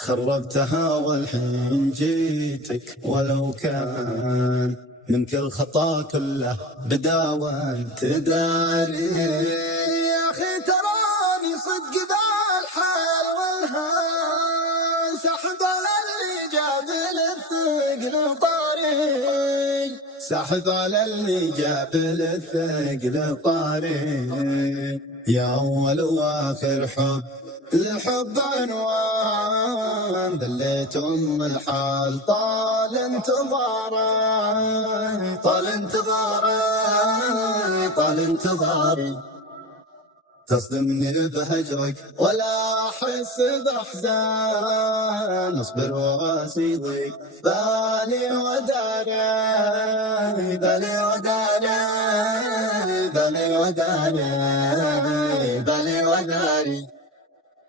خربتها والحين جيتك، ولو كان من كل خطا كله بداوى تداري. يا أخي تراني صدق ذا الحال والهان، سحب على اللي جاب للثقل طاري، سحب على اللي جاب للثقل طاري. يا أول وآخر حب الحب عنوان، ذليت الحال طال انتظاره، طال انتظاره، طال انتظاره. تصدمني بهجرك ولا أحس بأحزان، أصبر وراسي ضيق بالي وداري، بالي وداري، بالي وداري، بالي وداري.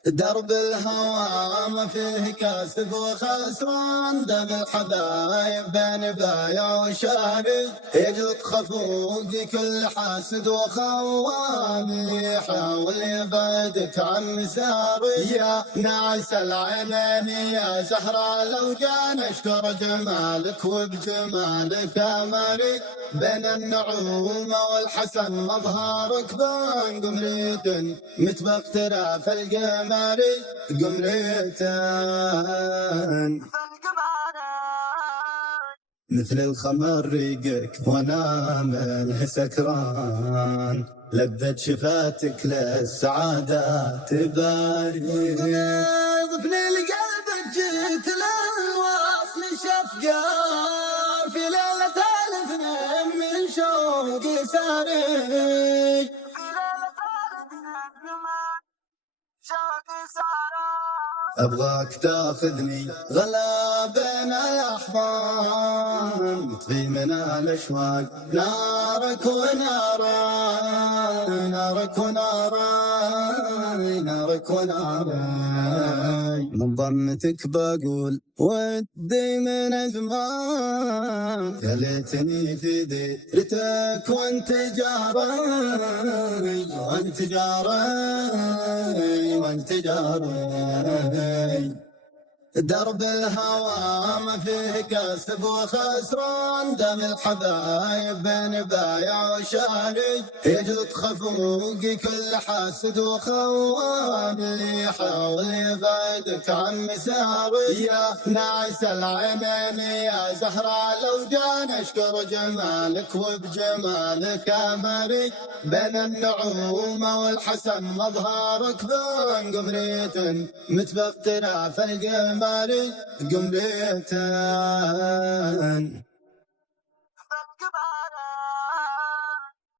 درب الهوى ما فيه كاسب وخسران، دم الحبايب بين بايع وشاري. يجلط خفوقي كل حاسد وخوان، اللي يحاول يبعدك عن مساري. يا ناعس العينين يا زهرة لو جان، اشكر جمالك وبجمالك امري. بين النعومة والحسن مظهرك بان، قمرية متبقى اختلاف القمر، قمريتان مثل الخمر ريقك وانا منه سكران. لذت شفاتك للسعادة تباري، ضفني لقلبك جيت للوصل شفقة، في ليلة الاثنين من شوقي ساري، أبغاك تاخذني غلا بين الأحضان، نطفي من الأشواق نارك وناري، نارك وناري، نارك وناري. من ضمتك بقول ودي من زمان، يا ليتني في ديرتك وانت جاري، وانت جاري، وانت جاري. درب الهوى ما فيه كسب وخسران، دم الحبايب بين بايع وشاري. يجلط خفوقي كل حاسد وخوان، اللي يحاول يبعدك عن مساري. يا ناعس العينين يا زهرة لو جان، اشكر جمالك وبجمالك امري. بين النعومة والحسن مظهرك بان، قمرية متبقى اختلاف القمر، قمريتان.